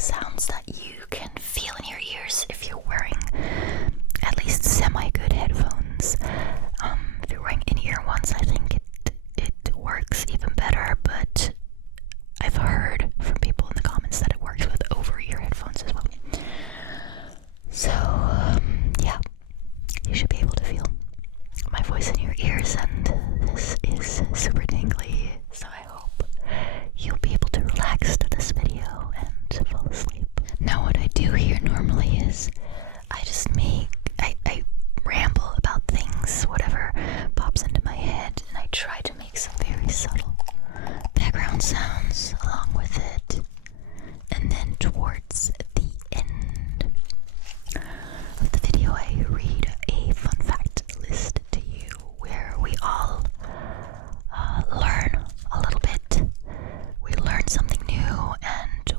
sounds that you can feel in your ears if you're wearing at least semi-good headphones. If you're wearing in-ear ones, I think it works even better, but I've heard from people in the comments that it works with over-ear headphones as well. So, yeah, you should be able to feel my voice in your ears, and this is super tingly, so I hope you'll be able to relax to this video and fall asleep. Now, what I do here normally is I ramble about things, whatever pops into my head, and I try to make some very subtle background sounds along with it. And then towards the end of the video, I read a fun fact list to you where we all learn a little bit. We learn something new, and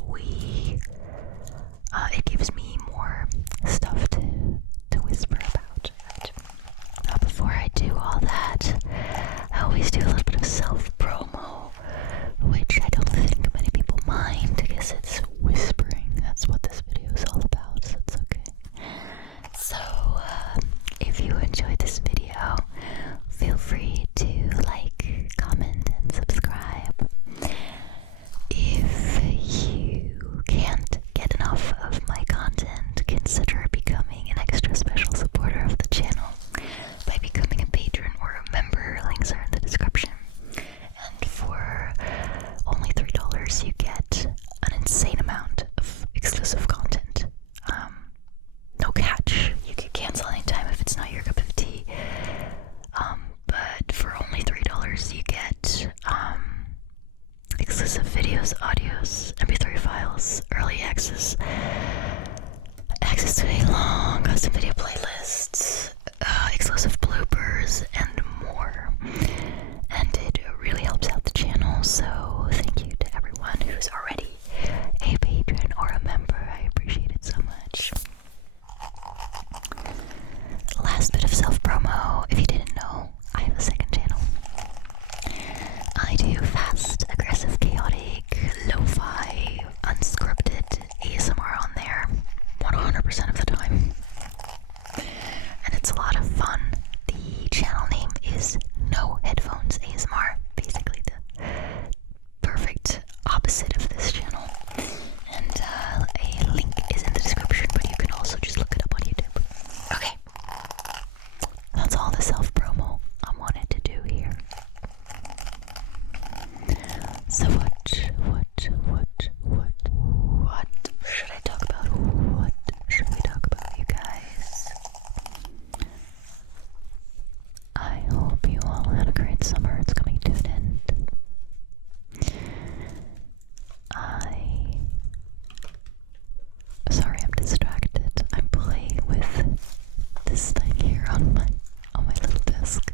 it gives me more stuff to whisper about. Right? Before I do all that, I always do a little bit of self-promo, which I don't think many people mind because it's whispering. That's what this video is all about, so it's okay. So, if you enjoyed this video, feel free to like, comment, and subscribe. If you can't get enough of my content, consider becoming an extra special supporter of the channel by becoming a patron or a member. Links are in the description. And for only $3, you get an insane amount of exclusive content. No catch. You can cancel anytime if it's not your cup of tea. But for only $3, you get exclusive videos, audios, MP3 files, early access to a long custom video playlist, exclusive bloopers, and more. And it really helps out the channel, so thank you to everyone who's already a patron or a member. I appreciate it so much. Last bit of self-promo, if you didn't know, I have a second channel. I do fast, aggressive, chaotic, lo-fi, unscripted ASMR on there 100% of the time. And it's a lot of fun. The channel name is No Headphones ASMR, basically the perfect opposite of this channel. And a link is in the description, but you can also just look it up on YouTube. Okay, that's all the self-promo I wanted to do here. So what should I talk about? What should we talk about, you guys? I hope you all had a great summer. It's coming to an end. Sorry, I'm distracted. I'm playing with this thing here on my little desk.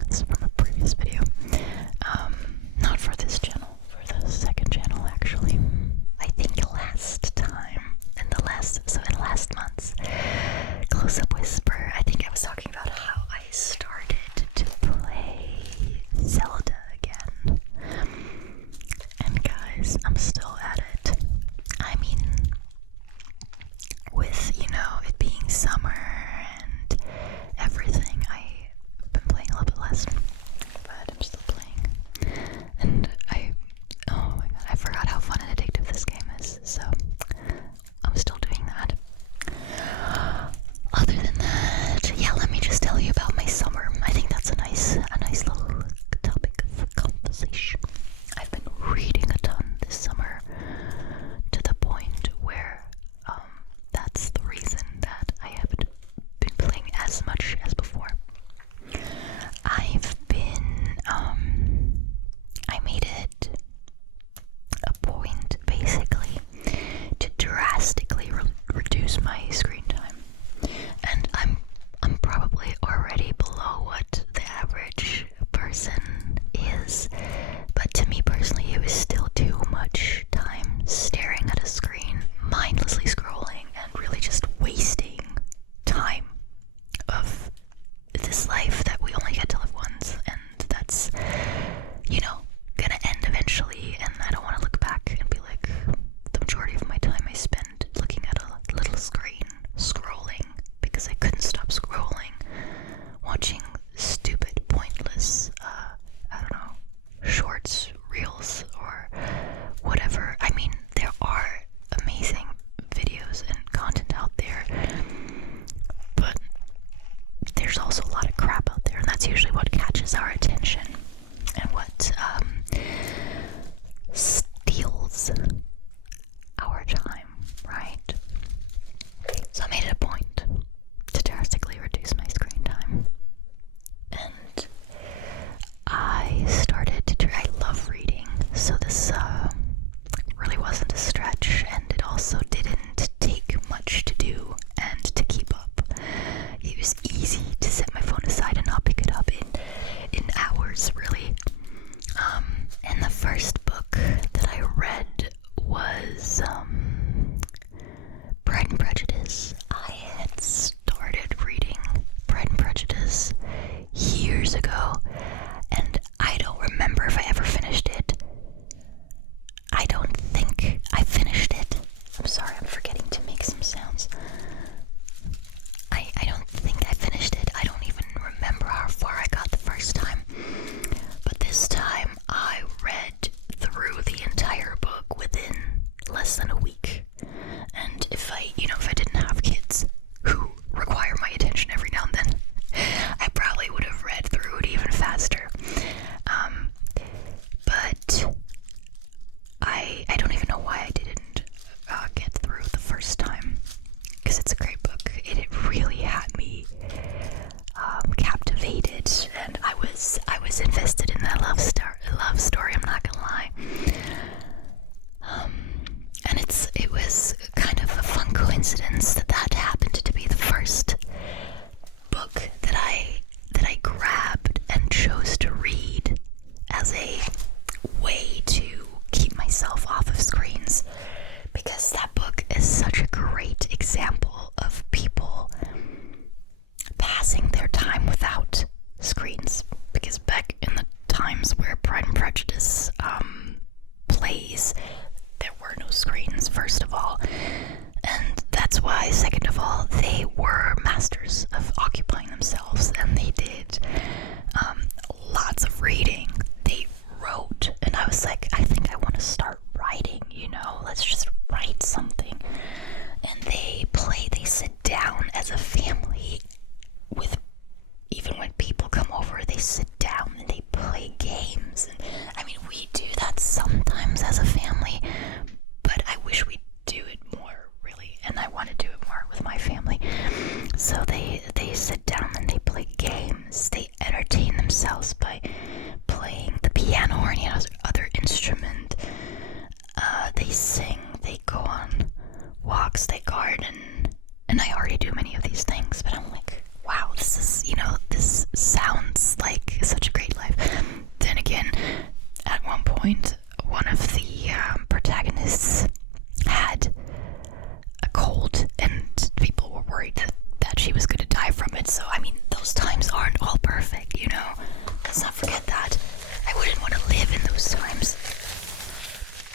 It's from a previous video. Not for this channel, for the second channel actually. I think was our time, right? So I made it a point to drastically reduce my screen time. And I started to I love reading, so this really wasn't a stretch, and it also didn't take much to do and to keep up. It was easy to set my phone aside and not pick it up in hours, really. And the first book that I read was Pride and Prejudice. I had started reading Pride and Prejudice years ago, and I don't remember if I ever finished it. I don't think I finished it. I'm sorry, I'm forgetting to make some sounds. I don't think I finished it. I don't even remember how far I got the first time. But this time, I read through the entire book within less than a week. And if I didn't have kids who require my attention every now and then, I probably would have read through it even faster. But I don't even know why I didn't get through the first time, because it's a great book. It really had me captivated, and I was invested in that love story. I'm not gonna lie. And it was kind of a fun coincidence that happened to be the first book that I grabbed and chose to read as a way to keep myself off of screens, because that book is such a great example of people passing their time without screens. Because back in the times where Pride and Prejudice plays, there were no screens, first of all, and that's why, second of all, they were masters of occupying themselves, and they did lots of reading. They wrote, and I was like, I think I want to start writing, let's just write something. And they sit down as a family with, even when people come over, they sit down and they play games. And I mean, we do that sometimes as a family, but I wish we'd do it more, really, and I want to do it more with my family. So they sit down and they play games. They entertain themselves by playing the piano or any other instrument. They sing, they go on walks, they garden, and I already do many of these things, but I'm like, wow, this sounds like such a great life. Then again, at one point, one of the protagonists had a cold, and people were worried that she was going to die from it. So, I mean, those times aren't all perfect, Let's not forget that. I wouldn't want to live in those times.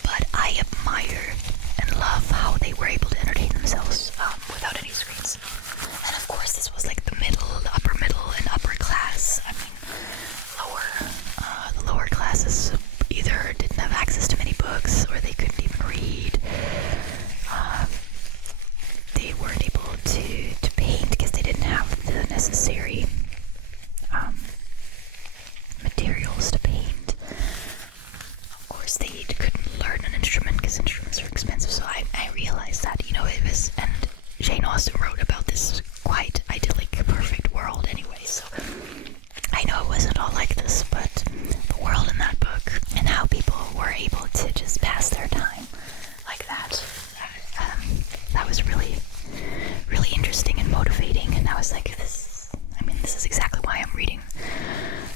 But I admire and love how they were able to entertain themselves without any screens. And of course, this was like the upper middle, and upper class. I mean, the lower classes either didn't have access to many books, or they couldn't even read. They weren't able to paint because they didn't have the necessary materials to paint. Of course, they couldn't learn an instrument because instruments are expensive. So I realized that, it was, and Jane Austen wrote about this quite idyllic, perfect world anyway. So I know it wasn't all like this, but the world in that book and how people were able to just pass their time like that, that was really, really interesting and motivating. And I was like, this is exactly why I'm reading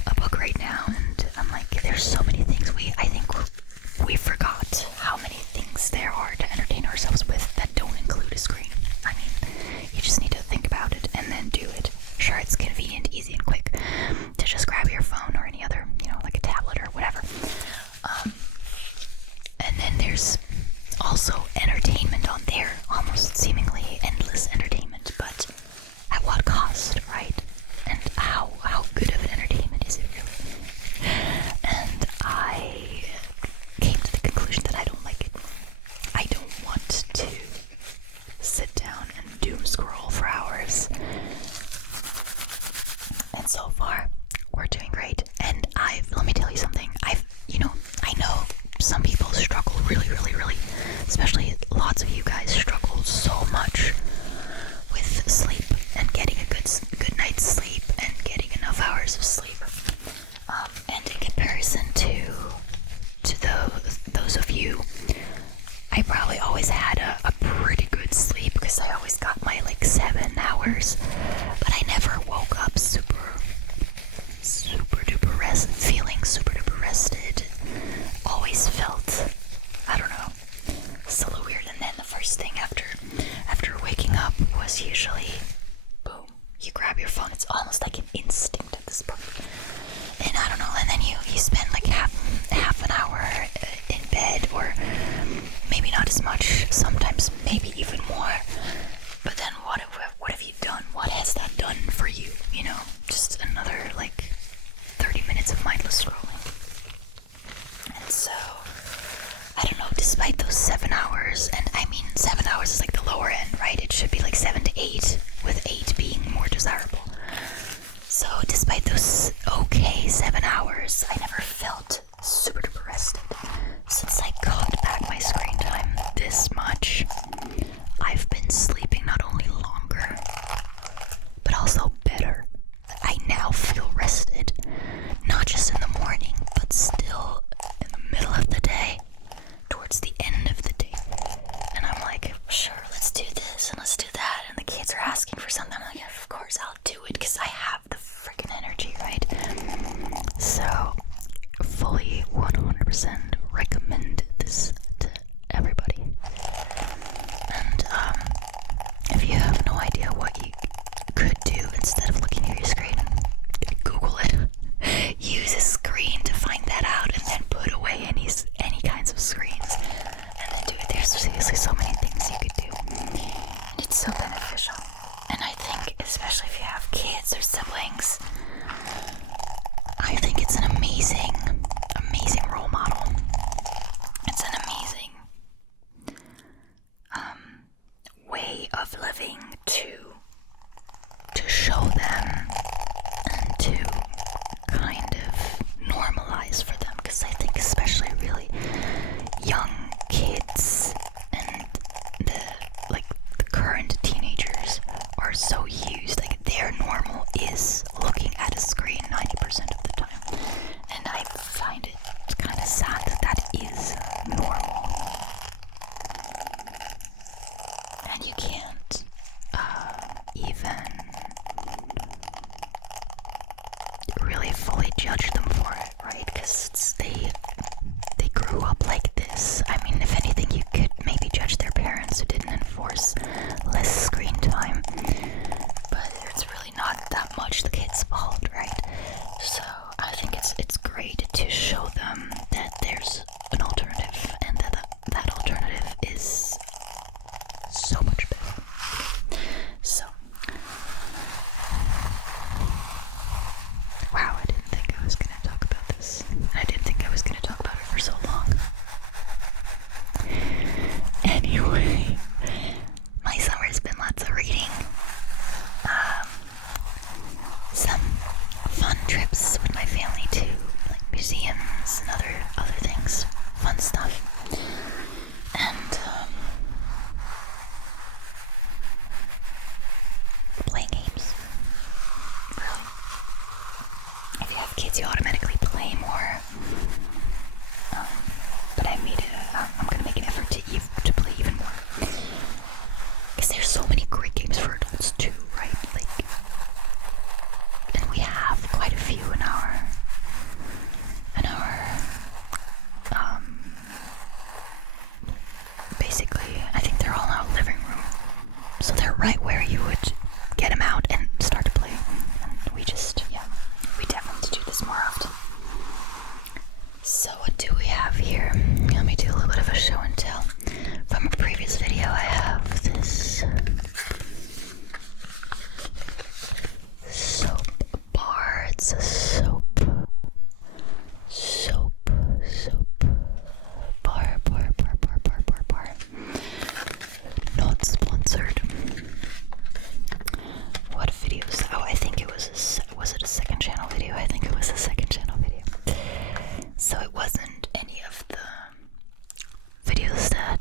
a book right now. And I'm like, there's so many things I think we forgot how many things there are to entertain ourselves with that don't include a screen. I mean, you just need to think about it and then do it. Sure, it's convenient, easy, and quick to just grab your phone or any other, like a tablet or whatever. And then there's also entertainment on there, almost seemingly endless entertainment, but at what cost, right? And how good of an entertainment is it really? And I came to the conclusion that I don't like it. I don't want to sit down and doom scroll for hours. And so far, we're doing great. And let me tell you something. I know some people struggle really, really, really especially lots of you guys struggle so much with sleep and getting a good night's sleep and getting enough hours of sleep. And in comparison to those of you, I probably always had a pretty good sleep because I always got my like 7 hours, but I never woke up feeling super duper rested. Always felt, I don't know, it's a little weird. And then the first thing after waking up was usually, boom, you grab your phone. It's almost like an instinct at this point. And I don't know, and then you spend like half an hour in bed, or maybe not as much, sometimes maybe even more. But then what have you done? What has that done for you? You know, just another like 30 minutes of mindless scrolling. And so, I don't know, despite those 7 hours, and I mean 7 hours is like the lower end, right? It should be like 7 to 8, with 8 being more desirable. So despite those okay 7 hours, I never felt super duper rested. Since I cut back my screen time this much, I've been sleeping not only longer, but also better. I now feel rested, not just in the morning, but still in the middle of the day, towards the end of the day. And I'm like, sure, let's do this and let's do that. And the kids are asking for something. I'm like, yeah, of course I'll do it because I have the freaking energy, right? So, fully 100% recommend this to everybody. And if you have no idea what you could do instead of looking at your screen, Google it. Use a screen to find that out, and then put away any kinds of screens, and then do it. There's seriously so many things you could do, and it's so beneficial. And I think, especially if you have kids or siblings, I think it's an amazing role model. It's an amazing way of living to show them and to kind of normalize for them, because I think especially really young kids and the current teenagers are so used, like their normal is looking at a screen 90% of the time, and I find it kind of sad that is normal, and you can't even really fully judge them for it, right? Because they grew up like this. I mean, if anything, you could maybe judge their parents who didn't enforce less screen time, but it's really not that much the kid's fault, right? So I think it's great to show them that there's an alternative, and that alternative is so much better. So, wow, I didn't think I was going to talk about this. I didn't think I was going to talk about it for so long. Anyway, my summer's been lots of reading. Some fun trips with my family to like museums and other things, fun stuff. And playing games. Really. If you have kids, you automatically play more. But I'm gonna make an effort to play even more, because there's so many great games for adults too, right? Like, and we have quite a few in our basically, I think they're all in our living room, so they're right where you would get them out and start to play. And we definitely need to do this more often. So what do we have here? Let me do a little bit of a show and tell. From a previous video, I have this soap bar. It's a soap bar. Not sponsored. What videos? Oh, I think it was it a second channel video? I think it was a second channel video. So it wasn't any of the videos that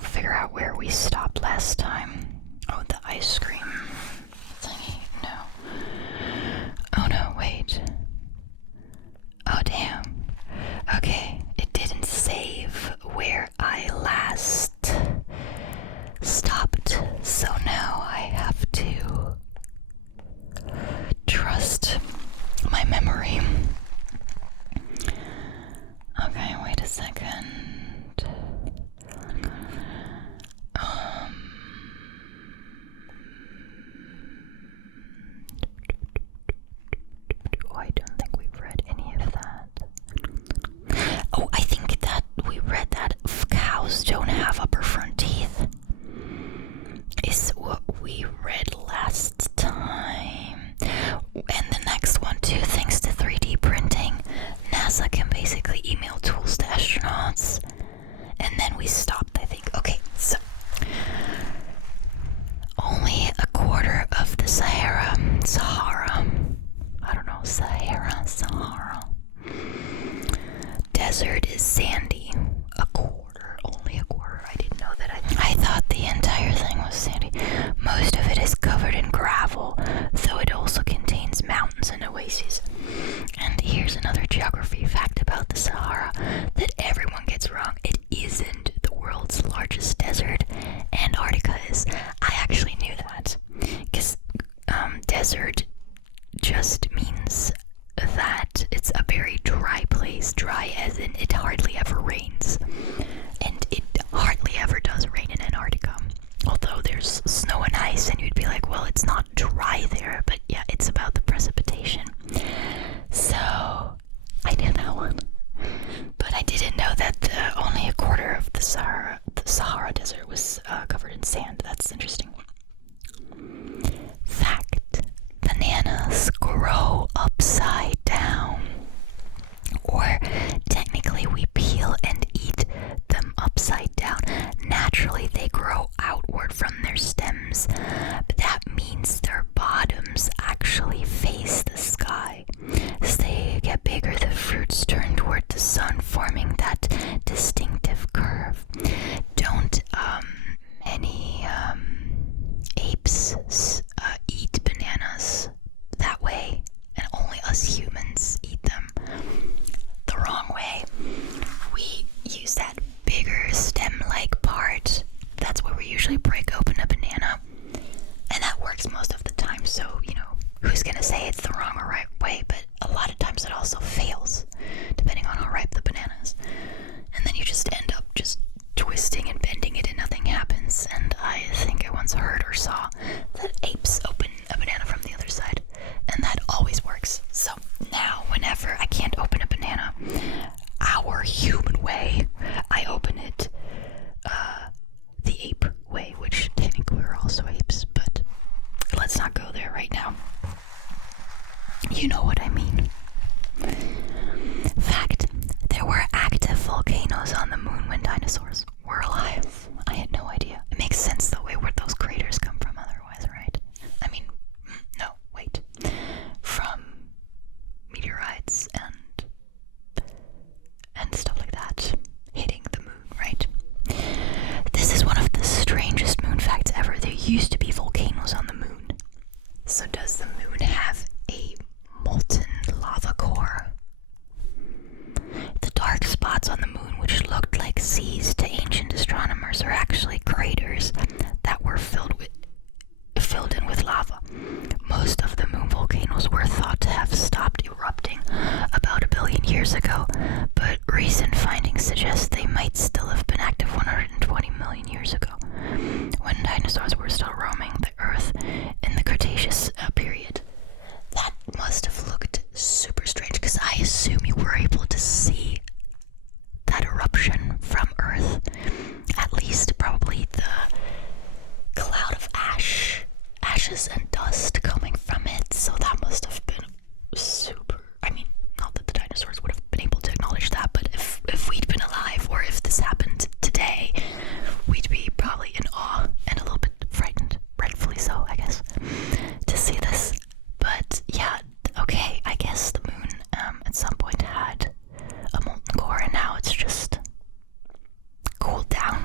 figure out where we stopped last time. Oh, the ice cream thingy. No. Oh no, wait. Oh damn. Okay, it didn't save where I last stopped, so now I have to trust my memory. Okay, wait a second. I don't think we've read any of that. Oh, I think that we read that cows don't have upper front teeth. Is what we read last time. And the next one too, thanks to 3D printing, NASA can basically email tools to astronauts. And then we stopped, I think. Okay, so only a quarter of the Sahara. I don't know, Sahara. Desert is sandy. Only a quarter. I didn't know that. I thought the entire thing was sandy. Most of it is covered in gravel, though it also contains mountains and oases. And here's another geography fact about the Sahara that everyone gets wrong. It isn't the world's largest desert. Antarctica is. I actually knew that. Because desert just means that it's a very dry place. Dry as in it hardly ever rains. And it hardly ever does rain in Antarctica. Although there's snow and ice, and you'd be like, well, it's not dry there. But yeah, it's about the precipitation. So, I knew that one. But I didn't know that only a quarter of the Sahara Desert was covered in sand. That's interesting. Fact: bananas grow upside down. Or technically we peel and eat them upside down. Naturally they grow outward from their stems, but that means their bottoms actually face the sky. As they get bigger, the fruits turn toward the sun, forming that distinctive curve. Don't many apes eat bananas that way, and only us humans eat them the wrong way? We use that bigger stem-like part. That's where we usually break open a banana, and that works most of the time. So, who's gonna say it's the wrong or right way? But a lot of times it also fails, depending on how ripe the banana is. And then you just end up just twisting and bending it and nothing happens. And I think I once heard or saw that apes open a banana from the other side, and that always works. So now whenever I can't open a banana our human way, I open it the ape way, which technically we're also apes, but let's not go there right now. You know what I mean. Fact: there were active volcanoes on the moon when dinosaurs were alive. I had no idea. It makes sense the way where those craters come from otherwise, right? I mean, no, wait. From meteorites and stuff like that hitting the moon, right? This is one of the strangest moon facts ever. There used to be volcanoes on the moon. So does the moon have a molten lava core? The dark spots on the moon, which looked like seas to ancient astronomers, are actually craters that were filled in with lava. Most of the moon volcanoes were thought to have stopped erupting about 1 billion years ago, but recent findings suggest they might still have been active 120 million years ago, when dinosaurs were still roaming the Earth in the Cretaceous period. That must have looked super strange, because I assume you were able to see that eruption from Earth. At least probably the cloud of ashes and dust coming from it. So that must have been super. I mean, not that the dinosaurs would have been able to acknowledge that, but if we'd been alive, or if this happened today, we'd be probably in awe and a little bit frightened, rightfully so, I guess, to see this. But yeah, okay, I guess the moon at some point had a molten core, and now it's just cooled down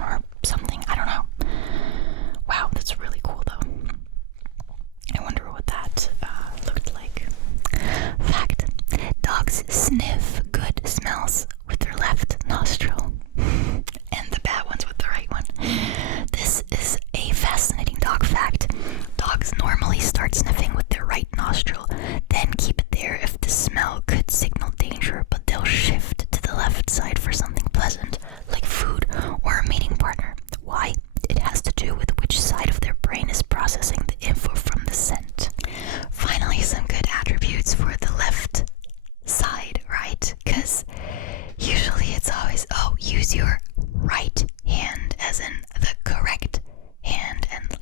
use your right hand, as in the correct hand, and the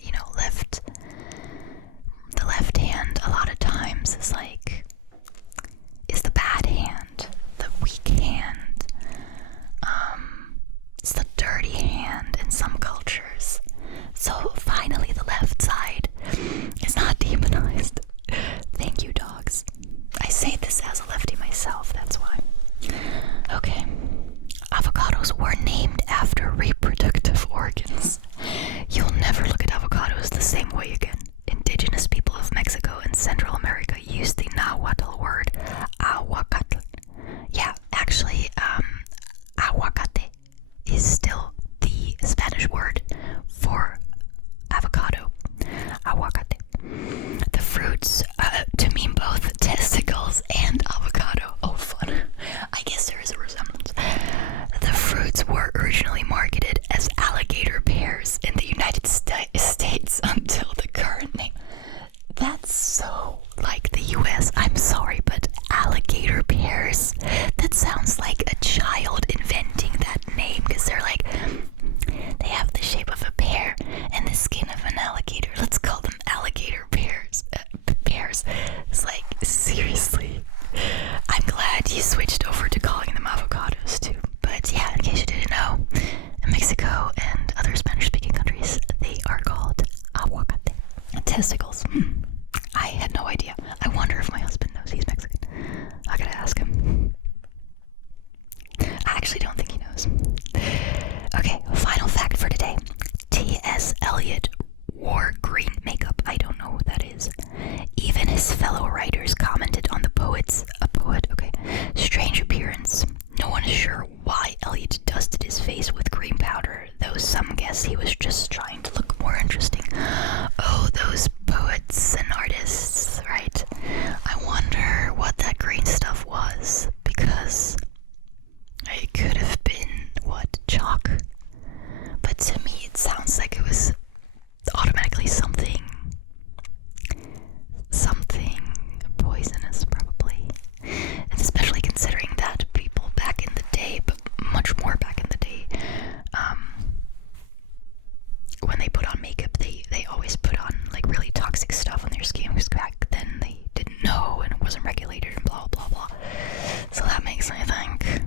left hand a lot of times is the bad hand, the weak hand. It's the dirty hand in some cultures. So finally the left side is not demonized. Thank you, dogs. I say this as a lefty myself, that's why. Okay. Avocados were named after reproductive organs. You'll never look at avocados the same way again. Indigenous people of Mexico and Central America used the Nahuatl word aguacatl. Yeah, actually, aguacate is still the Spanish word for avocado. Aguacate. The fruits to mean both testicles and avocado. Oh, fun. I guess there is a resemblance. The fruits were originally marketed as alligator pears in the United States until the current name. That's so like the US. I'm sorry, but alligator pears. That sounds like a child inventing that name, because they have the shape of a pear and the skin of an alligator. Let's call them alligator pears. Pears. It's like, seriously. I'm glad you switched over to calling them avocados too. But yeah, in case you didn't know, in Mexico and other Spanish-speaking countries, they are called aguacate. Testicles. I had no idea. I wonder if my husband knows. He's Mexican. I gotta ask him. I actually don't think he knows. Okay, final fact for today. T.S. Eliot wore green makeup. I don't know what that is. Even his fellow writers commented on the strange appearance. No one is sure why Eliot dusted his face with green powder, though some guess he was just trying to look more interesting. Oh, those poets and artists, right? I wonder what that green stuff was, because it could have been, chalk? But to me it sounds like it was automatically something poisonous, probably. And especially considering that people back in the day, but much more back in the day, when they put on makeup, they always put on really toxic stuff on their skin, because back then they didn't know and it wasn't regulated and blah blah blah. So that makes me think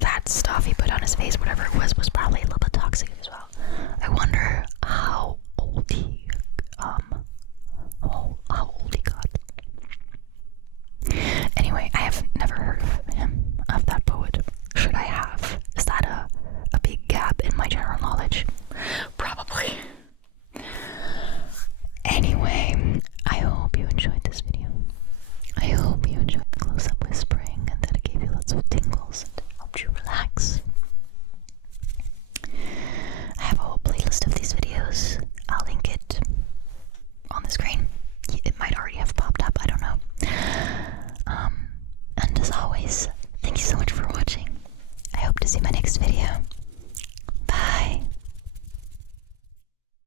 that stuff he put on his face, whatever it was probably a little bit toxic as well. I wonder how old he got. Anyway, I have never heard of him, of that poet. Should I have? Is that a big gap in my general knowledge? Probably. Anyway, I hope you enjoyed this video. I hope you enjoyed the close-up whispering and that it gave you lots of tingles and helped you relax. I have a whole playlist of these videos. I'll link it on the screen. It might already have popped up, I don't know. And as always, thank you so much for watching. I hope to see my next video.